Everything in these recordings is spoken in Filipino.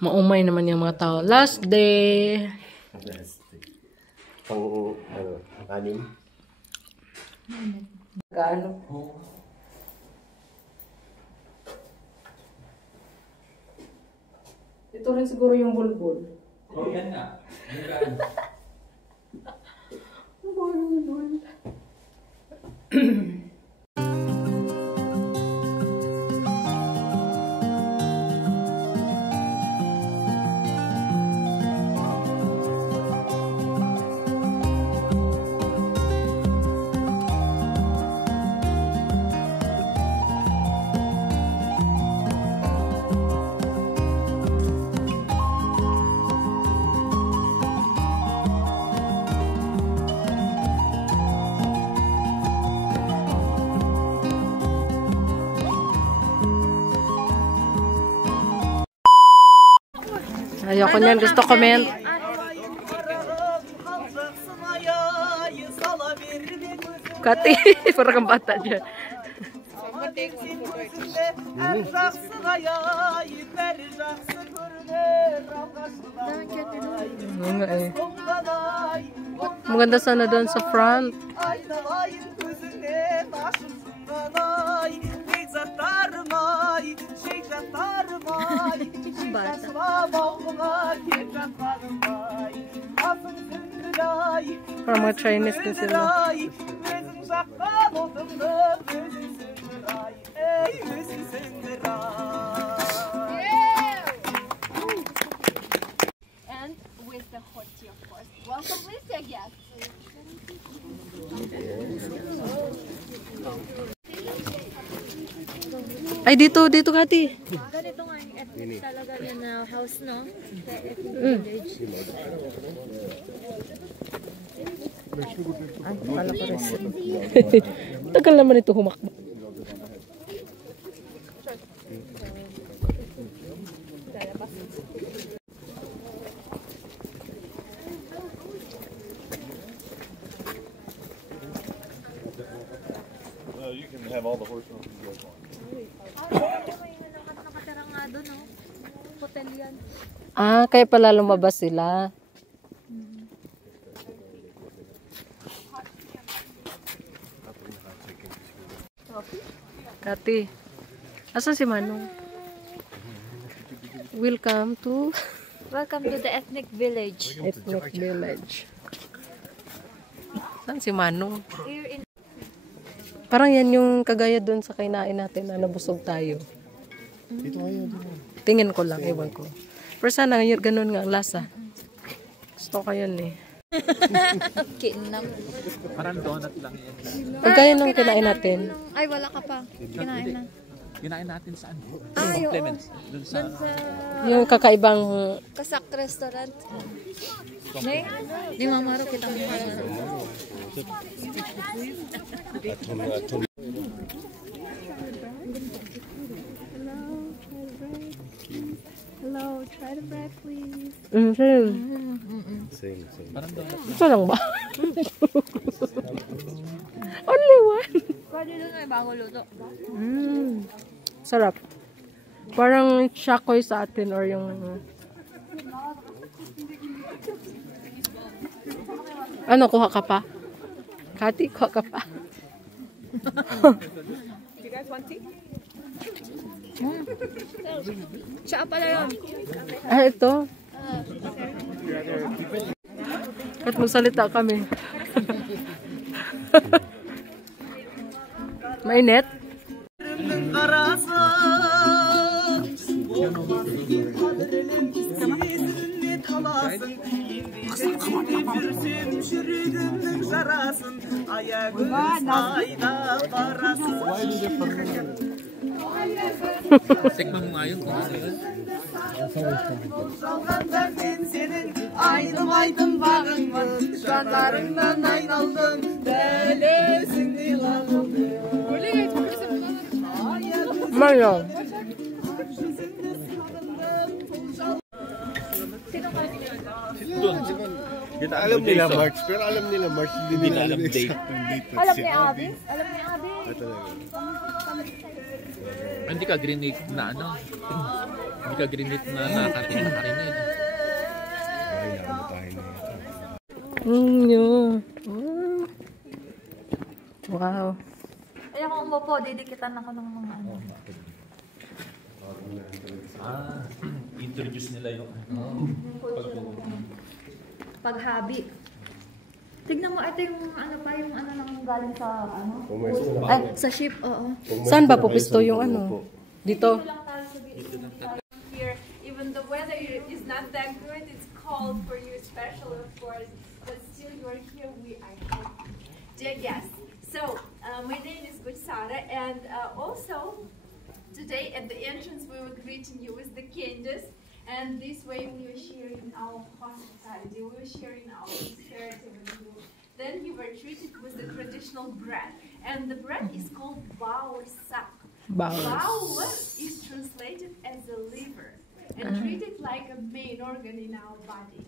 Maumay naman yung mga tao. Last day. Pang, anim? Gaano? Ito rin siguro yung bulbul. Oh, yan nga. Bulbul. Ayoko niyan, gusto comment. Kati, parang kang bata dyan. Maganda sana doon sa front. Parang mga Chinese na sila. And with the hot tea, of course. Welcome, please, your guests. Ay, dito, Kati. Ganito nga yung ethnic talaga yun na house, no? The ethnic village. Ay, pala ko rin. Tagal naman ito humakbo. You can have all the horse milk you guys want. Nakatira nga doon, no? Hotel yan. Ah, kaya pala lumabas sila. Kati, asan si Manong? Welcome to the ethnic village. Ethnic Village. Saan si Manong? Here in Parang yan yung kagaya doon sa kinain natin na nabusog tayo. Dito kayo. Tingin ko lang, ewan ko. Pero sana ganun nga ang lasa. Gusto ko yun eh. Kinam. Parang donut lang yan. Kagaya nung kinain natin. Ay, wala ka pa. Kinain na. Kinain natin saan? Ay, oo. Clements. Doon sa... Yung kakaibang... Kasak restaurant. May? Di mamaro kita mamaro. Hello, try the bread, please. Same. Parang donut. Ito lang ba? Only one. Pwede doon ay bago luto. Sarap. Parang shakoy sa atin or yung... Ano, kuha ka pa? Kati, kuha ka pa. You guys want tea? Siya pala yun. Ah, ito. At magsalita kami. Mainit? Tikman mo nga yun kung ano yun. Aydım aydım bağırma, şanlarından ayrıldım, delesini yılandım. Mayo. Alam nila March, pero alam nila March, hindi nila alam date. Alam ni Abby? Alam ni Abby? Ito lang. Hindi ka grinig na ano. Hindi ka grinig na nakarinig. Ay, nakamatahin na ito. Yun. Wow. Ay, ako umupo, didikitan ako ng mga ano. Introduce nila yung Paghabi. Tignan mo, ito yung ano pa, yung ano nang galing sa ano? Pumesto na. Ay, sa ship, oo. Saan ba pupisto yung ano? Dito. Here, even the weather is not that good, it's cold for you, special of course, but still you're here. We are happy. Dear guests, so my name is Gutsara, and also today at the entrance we were greeting you with the candies, and this way we were sharing our hospitality, we were sharing our prosperity with you. Then you were treated with the traditional bread, and the bread is called baosak. Bao is translated as a liver and treated like a main organ in our body.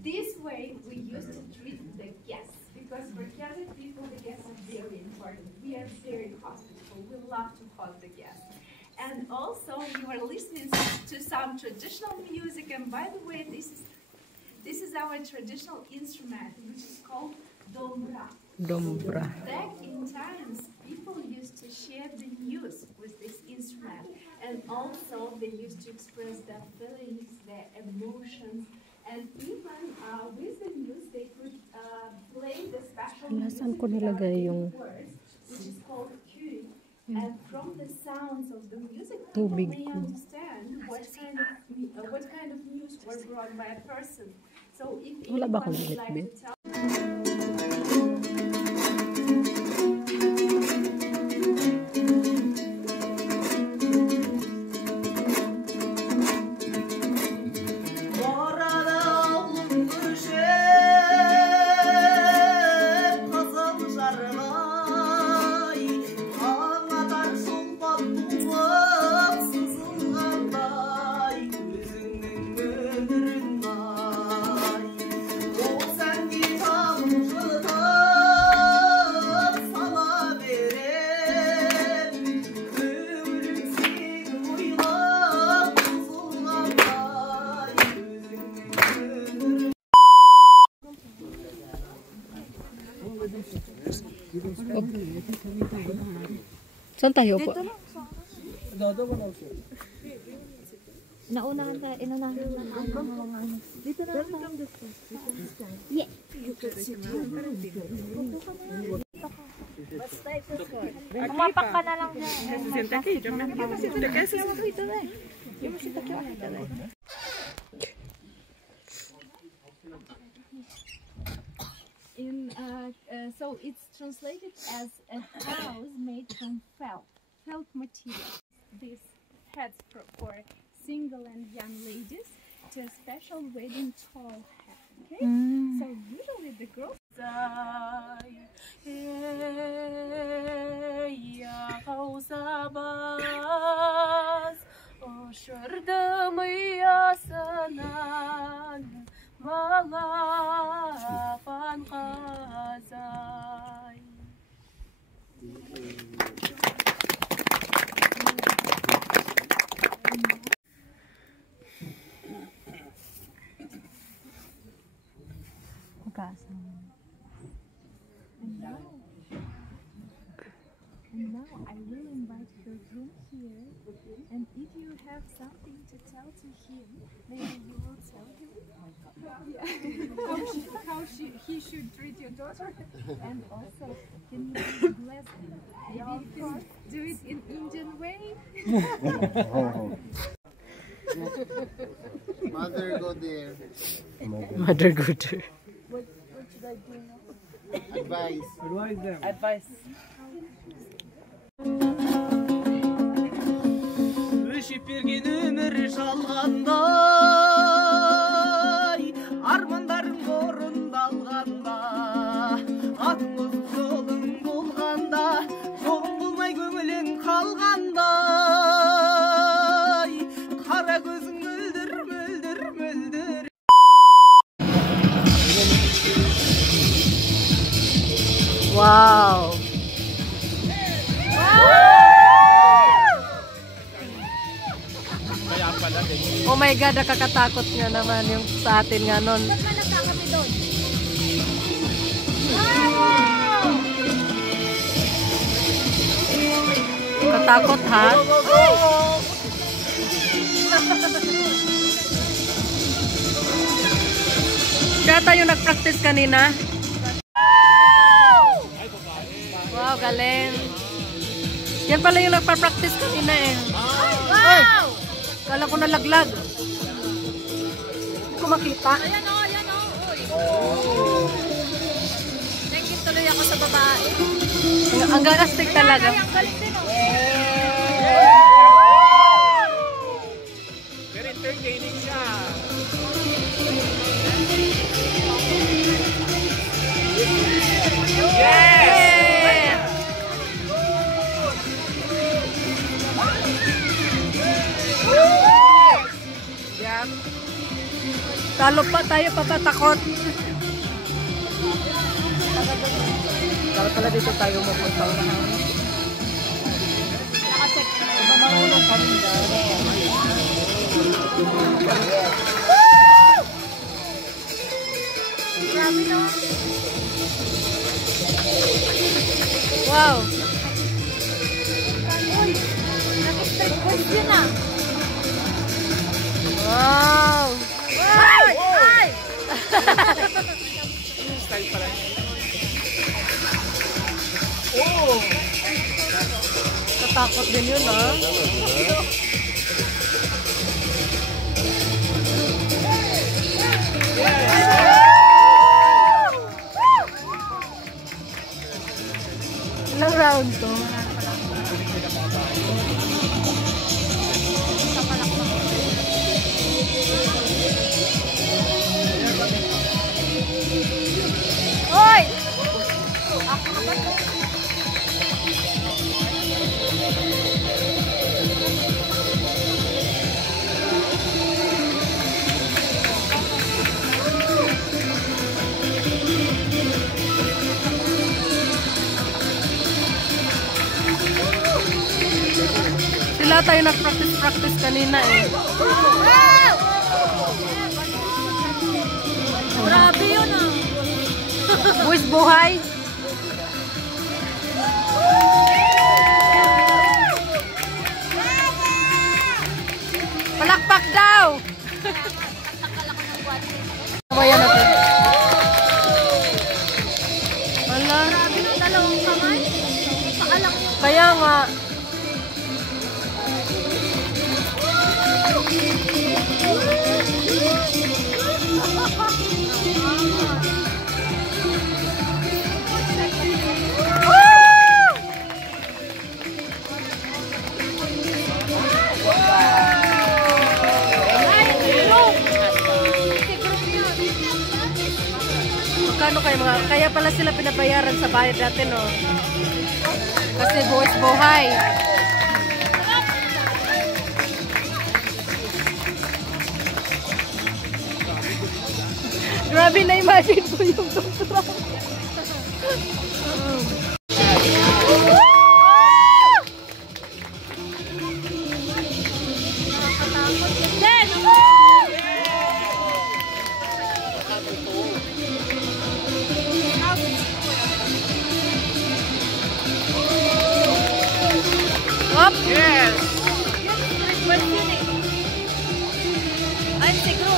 This way we used to treat the guests, because for Catholic people the guests are very important. We are very hospitable. We love to host the guests. And also you are listening to some traditional music, and by the way, this is our traditional instrument, which is called dombra. Dombra. Back in times, people used to share the news with this instrument, and also they used to express their feelings, their emotions, and even with the news they could play the special Saan ko nilagay yung words, which is called kuri. And from the sounds of the music, Tubig people may ko. understand what kind of news was brought by a person. So if Wala ba anyone akong would like binitbit? to tell Saan tayo po? Naunahan tayo, inunahan na ako. Dito na lang. Yeah. Kumapak ka na lang dyan. So it's translated as a house made from felt material. This heads for single and young ladies to a special wedding tall hat. Okay, so usually the girls. And now I will invite your groom here, and if you have something to tell to him, maybe you will tell him he should treat your daughter, and also can you bless him? Maybe you can do it in Indian way. Mother, go there. Mother Gooder. What should I do now? Advice. Өшіп берген өмір жалғандай, армандарым орындалғанда, атыңыз жолың болғанда, жолың болмай көңілің қалғандай, қара көзің мөлдір, мөлдір, мөлдір. Wow! Oh my God, nakakatakot nga naman yung sa atin nga nun. Ba't man nagkakape doon? Katakot ha? Kaya tayo nag-practice kanina. Wow, galing. Yan pala yung nagpa-practice kanina eh. Wow! Kala ko nalaglag. Hindi ko makita. Ayan o, ayan o. Uy. Naging tuloy ako sa babae. Ang gagastig talaga. Ay, ang galing din o. Very entertaining siya. Yeah! Yan. Talo pa tayo papatakot. Dapat pala dito tayo mapunta. Nakacheck. Iba marunong kami dahil. Grabe no? Wow! Uy! Nag-straight voice yun ah. Wow! Ay! Ay! Style pala niya. Oh! Katakot din yun ah. Ilang round to? Hoy! Sila tayo nag-practice kanina eh. Wow! Grabe yun ah. Buwis buhay! Palakpak daw! Kamayan natin. Wala. Grabe ng dalawang kamay. Paalang yun. Kaya nga. Magkano kayo mga, kaya pala sila pinabayaran sa bayad natin, no? Kasi buwis buhay. Grabe na imagine ko yung tutura. Up! Yes! Ay, siguro.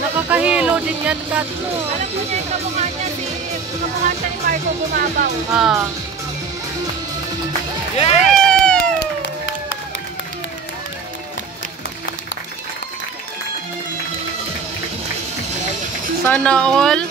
Nakakahilo din yan, Katlo. Alam ko niya yung kamukha niya, kamukha siya ni Marco Bumabaw. Ah. Yes! Sana all.